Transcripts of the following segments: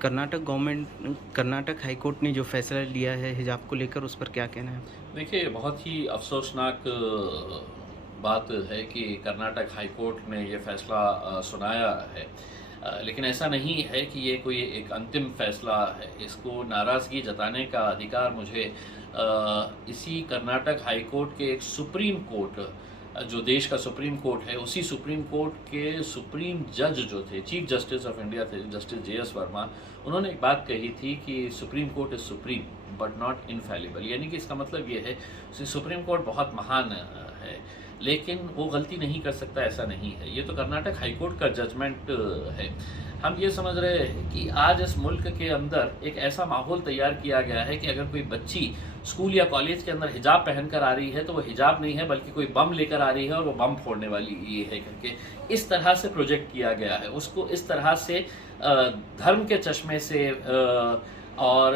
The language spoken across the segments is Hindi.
कर्नाटक हाई कोर्ट ने जो फैसला लिया है हिजाब को लेकर, उस पर क्या कहना है? देखिए, बहुत ही अफसोसनाक बात है कि कर्नाटक हाई कोर्ट ने ये फ़ैसला सुनाया है। लेकिन ऐसा नहीं है कि ये कोई एक अंतिम फ़ैसला है। इसको नाराज़गी जताने का अधिकार मुझे इसी कर्नाटक हाई कोर्ट के एक सुप्रीम कोर्ट, जो देश का सुप्रीम कोर्ट है, उसी सुप्रीम कोर्ट के सुप्रीम जज जो थे, चीफ जस्टिस ऑफ इंडिया थे, जस्टिस जे.एस. वर्मा, उन्होंने एक बात कही थी कि supreme court is supreme but not infallible. यानी कि इसका मतलब ये है कि सुप्रीम कोर्ट बहुत महान है, लेकिन वो गलती नहीं कर सकता, ऐसा नहीं है। ये तो कर्नाटक हाई कोर्ट का जजमेंट है। हम ये समझ रहे हैं कि आज इस मुल्क के अंदर एक ऐसा माहौल तैयार किया गया है कि अगर कोई बच्ची स्कूल या कॉलेज के अंदर हिजाब पहनकर आ रही है तो वो हिजाब नहीं है, बल्कि कोई बम लेकर आ रही है और वो बम फोड़ने वाली ये है करके इस तरह से प्रोजेक्ट किया गया है। उसको इस तरह से धर्म के चश्मे से और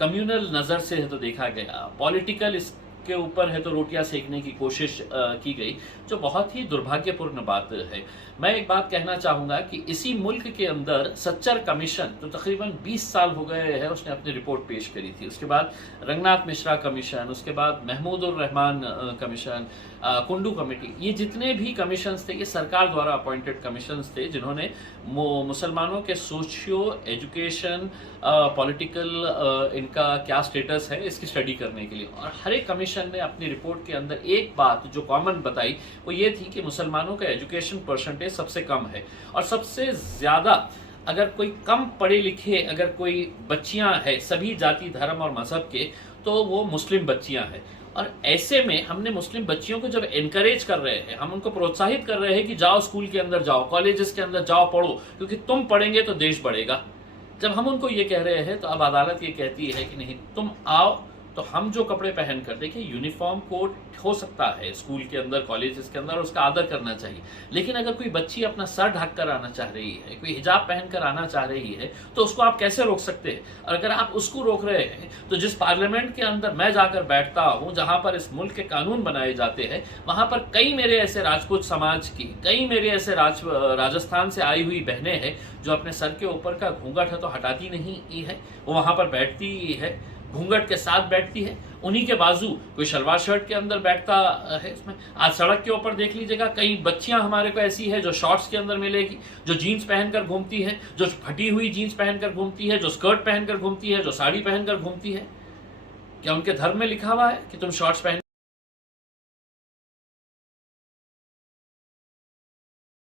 कम्युनल नज़र से तो देखा गया, पॉलिटिकल के ऊपर है तो रोटियां सेकने की कोशिश की गई, जो बहुत ही दुर्भाग्यपूर्ण बात है। मैं एक बात कहना चाहूँगा कि इसी मुल्क के अंदर सच्चर कमीशन, तो तकरीबन 20 साल हो गए हैं उसने अपनी रिपोर्ट पेश करी थी। उसके बाद रंगनाथ मिश्रा कमीशन, उसके बाद महमूदुर रहमान कमीशन, कुंडू कमेटी, ये जितने भी कमीशंस थे ये सरकार द्वारा अपॉइंटेड कमीशंस थे, जिन्होंने मुसलमानों के सोशियो एजुकेशन, पॉलिटिकल इनका क्या स्टेटस है इसकी स्टडी करने के लिए। और हर एक कमीशन ने अपनी रिपोर्ट के अंदर एक बात जो कॉमन बताई वो ये थी कि मुसलमानों का एजुकेशन परसेंटेज सबसे कम है, और सबसे ज़्यादा अगर कोई कम पढ़े लिखे अगर कोई बच्चियां हैं सभी जाति धर्म और मजहब के, तो वो मुस्लिम बच्चियां हैं। और ऐसे में हमने मुस्लिम बच्चियों को जब एनकरेज कर रहे हैं, हम उनको प्रोत्साहित कर रहे हैं कि जाओ स्कूल के अंदर जाओ, कॉलेजेस के अंदर जाओ, पढ़ो, क्योंकि तुम पढ़ेंगे तो देश बढ़ेगा। जब हम उनको ये कह रहे हैं तो अब अदालत ये कहती है कि नहीं, तुम आओ तो हम जो कपड़े पहन कर, देखिए यूनिफॉर्म कोड हो सकता है स्कूल के अंदर कॉलेजेस के अंदर, उसका आदर करना चाहिए, लेकिन अगर कोई बच्ची अपना सर ढक कर आना चाह रही है, कोई हिजाब पहन कर आना चाह रही है, तो उसको आप कैसे रोक सकते हैं? और अगर आप उसको रोक रहे हैं तो जिस पार्लियामेंट के अंदर मैं जाकर बैठता हूँ, जहाँ पर इस मुल्क के कानून बनाए जाते हैं, वहाँ पर कई मेरे ऐसे राजपूत समाज की, कई मेरे ऐसे राजस्थान से आई हुई बहनें हैं जो अपने सर के ऊपर का घूंघट है तो हटाती नहीं है, वो वहाँ पर बैठती है, घूंघट के साथ बैठती है, उन्हीं के बाजू कोई शलवार शर्ट के अंदर बैठता है। इसमें आज सड़क के ऊपर देख लीजिएगा, कई बच्चियां हमारे को ऐसी है जो शॉर्ट्स के अंदर मिलेगी, जो जीन्स पहनकर घूमती है, जो फटी हुई जीन्स पहनकर घूमती है, जो स्कर्ट पहनकर घूमती है, जो साड़ी पहनकर घूमती है। क्या उनके धर्म में लिखा हुआ है कि तुम शॉर्ट्स पहन